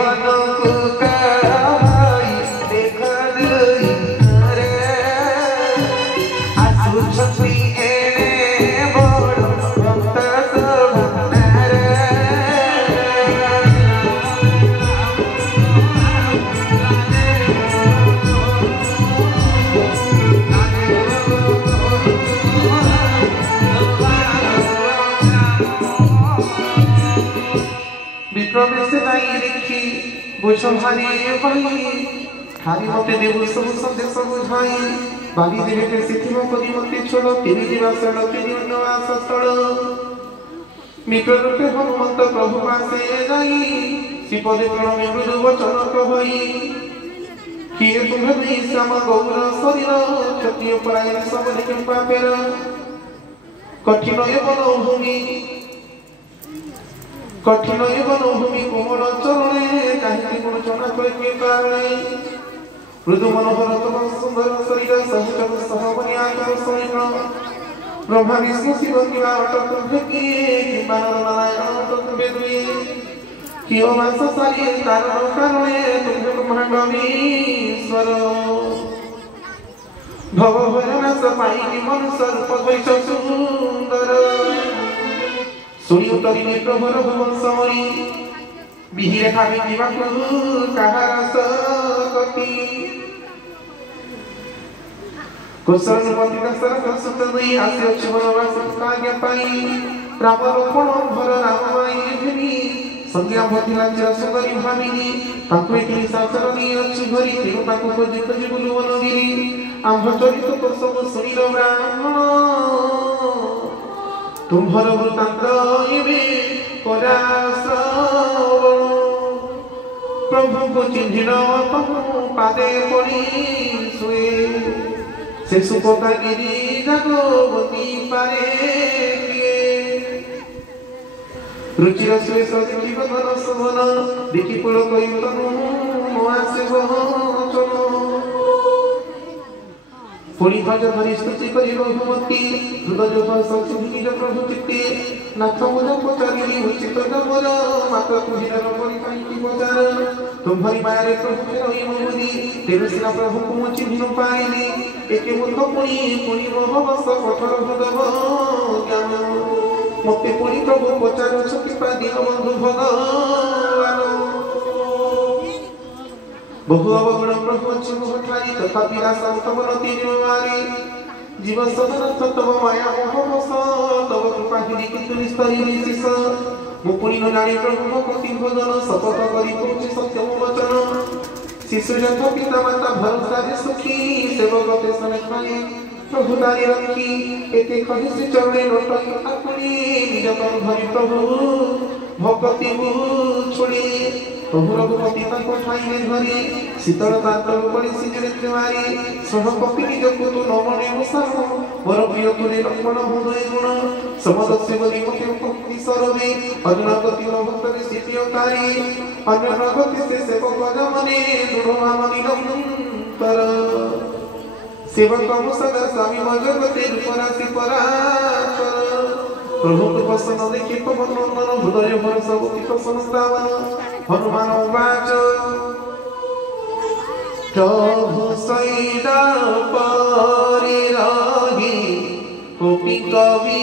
हन कुकाई देखल रे आसु छपी एने बड़ भक्त सभारे विप्रवेश नहीं देखी बुझ भारी भाई खाली मते देव सब संदेश बुझाई बाली देवे के सिथिम पदी मते छोड़ तेरी जीवा सड़ तेरी निवास स्थल मित्र रूपे हनुमंत प्रभु पासे जाई शिवदे प्रणमे मृदु वचन कहई किए तुम्हें श्याम गौर शरीर क्षत्रिय परायण सब लेकिन पापेर कठिन एवं भूमि कठिन एवं भूमि कोमल चरणे कहीं गुण चना के कारणे मृदु मनोहर तम सुंदर शरीर सहचर सहबनिया कर शरीर ब्रह्मा विष्णु शिव किवा अटक भेकिए बानर नारायण अटक बेदुए कियो मास सारी कारण कारणे तुम्हें ब्रह्मांडमीश्वर भव भयनाश पाई मनुष्य रूप द्वैत सुंदर सुनी उतरी प्रभुर भुवन समरी बिहिरे खाबी दिवाकु कहार सकती कुशल पंडित सरक सुतई आसे जीवनवास कार्य पाई राम रोपण भर राममाई भेनी संज्ञा भथिला चिर सुंदरी भामिनी ताकु एठी साचरनी अछि घरी तेनु ताकु खोजी खोजी बुलु वनगिरी आम्भ चरित तो सब सुनी ब्राह्मण तुम्हार वृत्तांत इवे पराश्रवण प्रभु को चिन्हिन तहु पादे पड़ी सुए से सुपतागिरी जगवती पारे रुचिर सुरेश देखी बदन सुमन देखी पुल कई तनु मोआसे चलो पुणी ध्वज धरी स्तुति करी रघुमती हृदय जोग संसुनिज प्रभु चित्ते नाथ मुझ पचारि उचित जबर मात्र तुहिर परि काई बजार तुम्हारी मारे प्रभु रही मुनि तेरे सिना प्रभु को मुझ चिन्ह पाइले एके मुख पुणी पुणी मोह बस कठोर भगव ज्ञान मते पुणी प्रभु पचार छपि पादी बंधु भगवान बहु अवगुण प्रभु चिन्ह ठाई तथापि रासंतवन तीर्णवारी जीव सदन तव माया मोह बस तव कृपा हिरी किंतु निस्तरी निशिष मुपुनी न जाने प्रभु भक्ति भजन शपथ करी पहुँचे सत्य वचन शिशु जन्म पिता माता भरोसा जे सुखी सेवक ते सन खाए प्रभु दारी रखी एते कहि से चरणे लोटई आकुनी निज तन धरि प्रभु भक्ति छोड़ी प्रभु रघुपति ताको ठाईले धरी शीतल तांतल पड़ी सिजरे त्रिवारी सह कपि निज पुतु नमने मुसार मोर प्रिय तुले लक्ष्मण हृदय गुण समदस्य बलि मते भक्ति सरवे अजनगति भक्त सिद्धिकारी अन्य प्रगति से सेवक जमने दृढ़ नाम निरंतर सेवक मुसदा स्वामी मजगते रूपराशि पराचर प्रभु को प्रसन्न देखि पवन नंदन हृदय भर सब तीर्थ संस्थावन हनुमान वाच प्रभु सैदा परि रही कोपि कवि